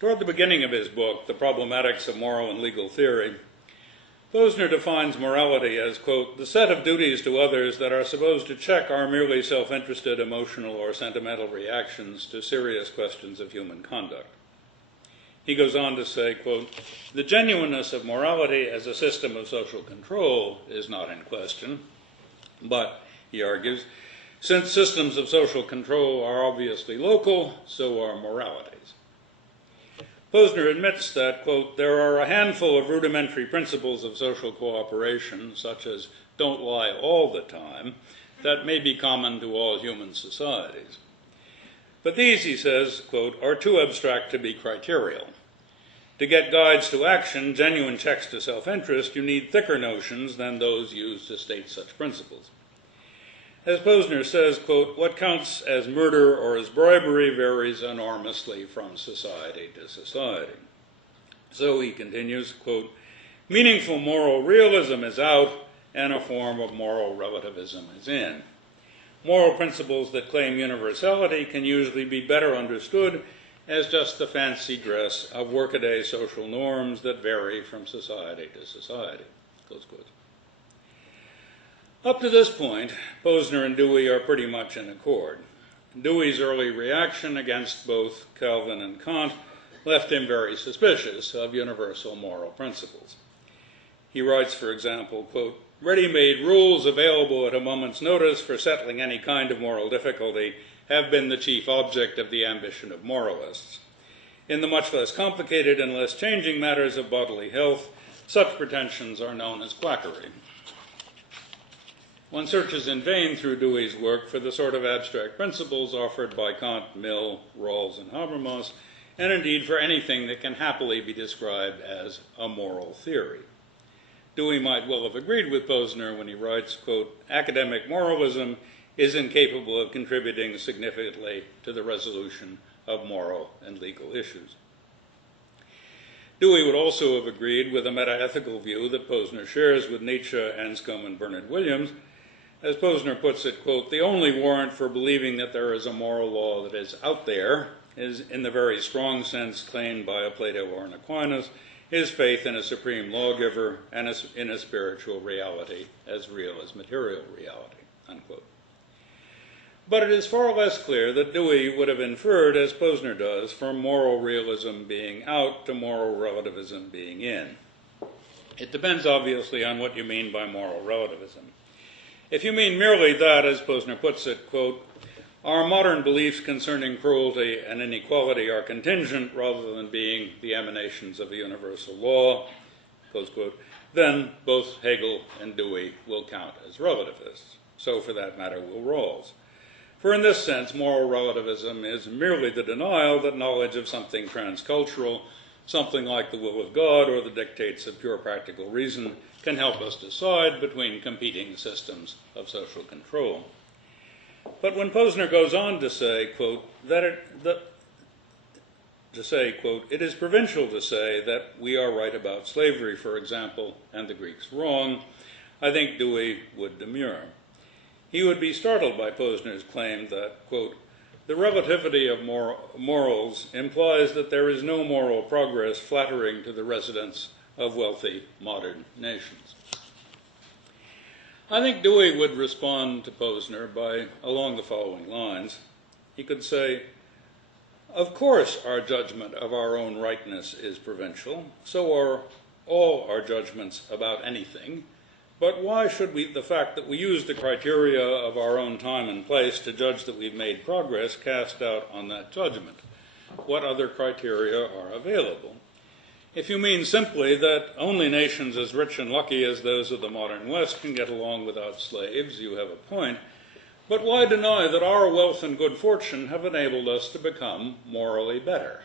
Toward the beginning of his book, The Problematics of Moral and Legal Theory, Posner defines morality as, quote, the set of duties to others that are supposed to check our merely self-interested emotional or sentimental reactions to serious questions of human conduct. He goes on to say, quote, the genuineness of morality as a system of social control is not in question, but, he argues, since systems of social control are obviously local, so are moralities. Posner admits that, quote, there are a handful of rudimentary principles of social cooperation, such as don't lie all the time, that may be common to all human societies. But these, he says, quote, are too abstract to be criterial. To get guides to action, genuine checks to self-interest, you need thicker notions than those used to state such principles. As Posner says, quote, what counts as murder or as bribery varies enormously from society to society. So he continues, quote, meaningful moral realism is out and a form of moral relativism is in. Moral principles that claim universality can usually be better understood as just the fancy dress of workaday social norms that vary from society to society, close quotes. Up to this point, Posner and Dewey are pretty much in accord. Dewey's early reaction against both Calvin and Kant left him very suspicious of universal moral principles. He writes, for example, quote, ready-made rules available at a moment's notice for settling any kind of moral difficulty have been the chief object of the ambition of moralists. In the much less complicated and less changing matters of bodily health, such pretensions are known as quackery. One searches in vain through Dewey's work for the sort of abstract principles offered by Kant, Mill, Rawls, and Habermas, and indeed for anything that can happily be described as a moral theory. Dewey might well have agreed with Posner when he writes, quote, academic moralism is incapable of contributing significantly to the resolution of moral and legal issues. Dewey would also have agreed with a metaethical view that Posner shares with Nietzsche, Anscombe, and Bernard Williams. As Posner puts it, quote, the only warrant for believing that there is a moral law that is out there is, in the very strong sense claimed by a Plato or an Aquinas, is faith in a supreme lawgiver and in a spiritual reality as real as material reality, unquote. But it is far less clear that Dewey would have inferred, as Posner does, from moral realism being out to moral relativism being in. It depends, obviously, on what you mean by moral relativism. If you mean merely that, as Posner puts it, quote, our modern beliefs concerning cruelty and inequality are contingent rather than being the emanations of a universal law, close quote, then both Hegel and Dewey will count as relativists. So, for that matter, will Rawls. For in this sense, moral relativism is merely the denial that knowledge of something transcultural, something like the will of God or the dictates of pure practical reason, can help us decide between competing systems of social control. But when Posner goes on to say, quote, quote, it is provincial to say that we are right about slavery, for example, and the Greeks wrong, I think Dewey would demur. He would be startled by Posner's claim that, quote, the relativity of morals implies that there is no moral progress flattering to the residents of wealthy modern nations. I think Dewey would respond to Posner along the following lines. He could say, of course our judgment of our own rightness is provincial, so are all our judgments about anything, but why should the fact that we use the criteria of our own time and place to judge that we've made progress cast doubt on that judgment? What other criteria are available? If you mean simply that only nations as rich and lucky as those of the modern West can get along without slaves, you have a point. But why deny that our wealth and good fortune have enabled us to become morally better?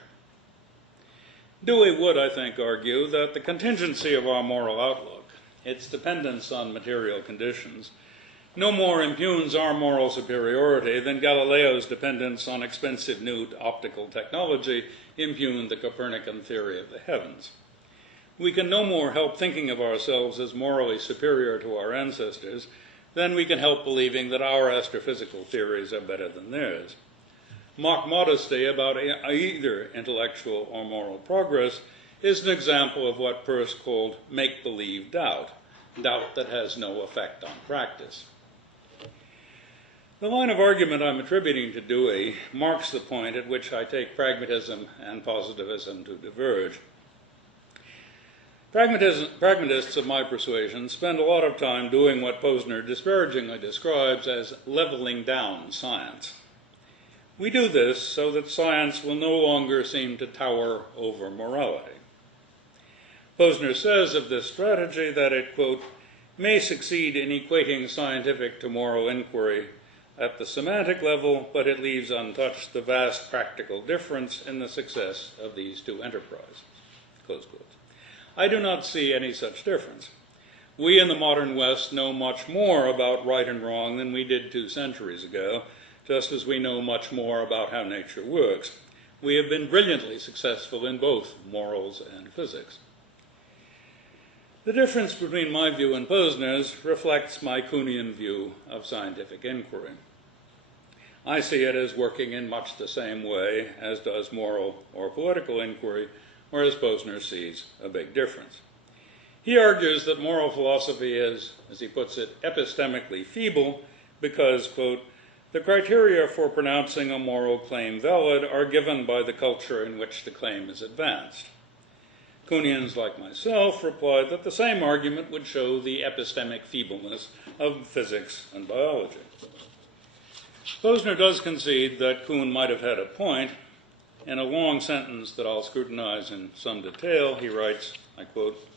Dewey would, I think, argue that the contingency of our moral outlook, its dependence on material conditions, no more impugns our moral superiority than Galileo's dependence on expensive new optical technology impugned the Copernican theory of the heavens. We can no more help thinking of ourselves as morally superior to our ancestors than we can help believing that our astrophysical theories are better than theirs. mock modesty about either intellectual or moral progress is an example of what Peirce called make-believe doubt, doubt that has no effect on practice. The line of argument I'm attributing to Dewey marks the point at which I take pragmatism and positivism to diverge. Pragmatists of my persuasion spend a lot of time doing what Posner disparagingly describes as leveling down science. We do this so that science will no longer seem to tower over morality. Posner says of this strategy that it, quote, may succeed in equating scientific to moral inquiry at the semantic level, but it leaves untouched the vast practical difference in the success of these two enterprises, close quotes. I do not see any such difference. We in the modern West know much more about right and wrong than we did 2 centuries ago, just as we know much more about how nature works. We have been brilliantly successful in both morals and physics. The difference between my view and Posner's reflects my Kuhnian view of scientific inquiry. I see it as working in much the same way as does moral or political inquiry, whereas Posner sees a big difference. He argues that moral philosophy is, as he puts it, epistemically feeble because, quote, the criteria for pronouncing a moral claim valid are given by the culture in which the claim is advanced. Kuhnians like myself replied that the same argument would show the epistemic feebleness of physics and biology. Posner does concede that Kuhn might have had a point. In a long sentence that I'll scrutinize in some detail, he writes, I quote,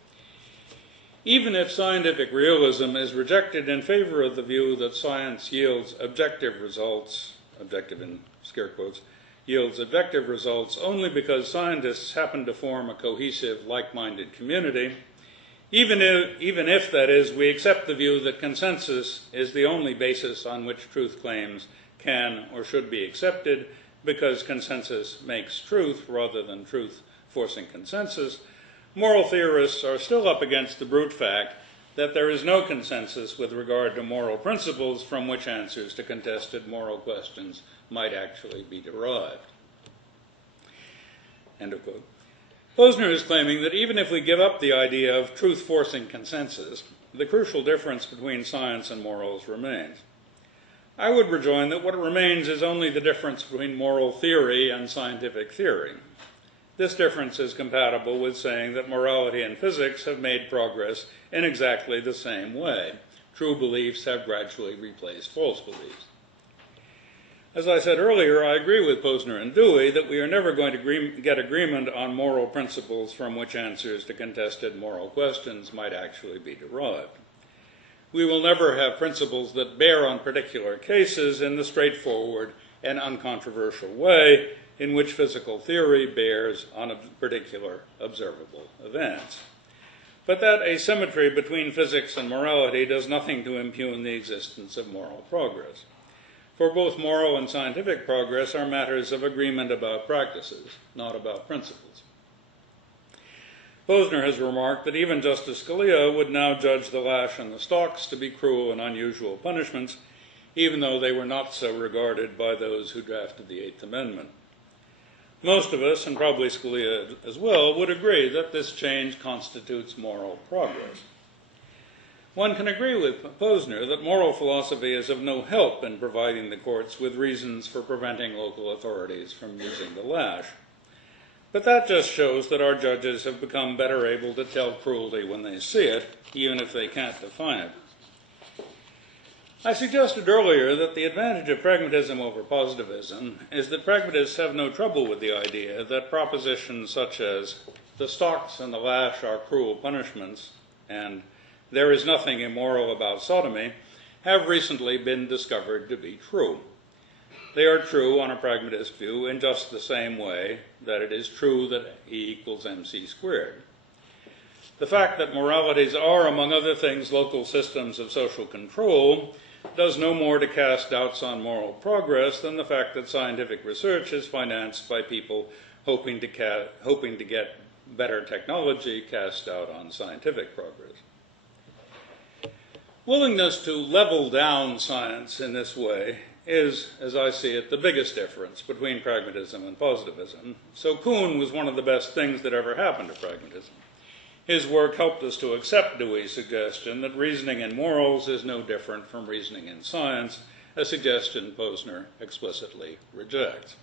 even if scientific realism is rejected in favor of the view that science yields objective results, objective in scare quotes, yields objective results only because scientists happen to form a cohesive, like-minded community, even if, that is, we accept the view that consensus is the only basis on which truth claims can or should be accepted, because consensus makes truth rather than truth forcing consensus, moral theorists are still up against the brute fact that there is no consensus with regard to moral principles from which answers to contested moral questions might actually be derived. End of quote. Posner is claiming that even if we give up the idea of truth-forcing consensus, the crucial difference between science and morals remains. I would rejoin that what remains is only the difference between moral theory and scientific theory. This difference is compatible with saying that morality and physics have made progress in exactly the same way. True beliefs have gradually replaced false beliefs. As I said earlier, I agree with Posner and Dewey that we are never going to get agreement on moral principles from which answers to contested moral questions might actually be derived. We will never have principles that bear on particular cases in the straightforward and uncontroversial way in which physical theory bears on particular observable events. But that asymmetry between physics and morality does nothing to impugn the existence of moral progress. For both moral and scientific progress are matters of agreement about practices, not about principles. Posner has remarked that even Justice Scalia would now judge the lash and the stocks to be cruel and unusual punishments, even though they were not so regarded by those who drafted the Eighth Amendment. Most of us, and probably Scalia as well, would agree that this change constitutes moral progress. One can agree with Posner that moral philosophy is of no help in providing the courts with reasons for preventing local authorities from using the lash. But that just shows that our judges have become better able to tell cruelty when they see it, even if they can't define it. I suggested earlier that the advantage of pragmatism over positivism is that pragmatists have no trouble with the idea that propositions such as the stocks and the lash are cruel punishments and there is nothing immoral about sodomy have recently been discovered to be true. They are true on a pragmatist view in just the same way that it is true that E equals mc squared. The fact that moralities are, among other things, local systems of social control does no more to cast doubts on moral progress than the fact that scientific research is financed by people hoping to get better technology cast doubt on scientific progress. Willingness to level down science in this way is, as I see it, the biggest difference between pragmatism and positivism. So Kuhn was one of the best things that ever happened to pragmatism. His work helped us to accept Dewey's suggestion that reasoning in morals is no different from reasoning in science, a suggestion Posner explicitly rejects.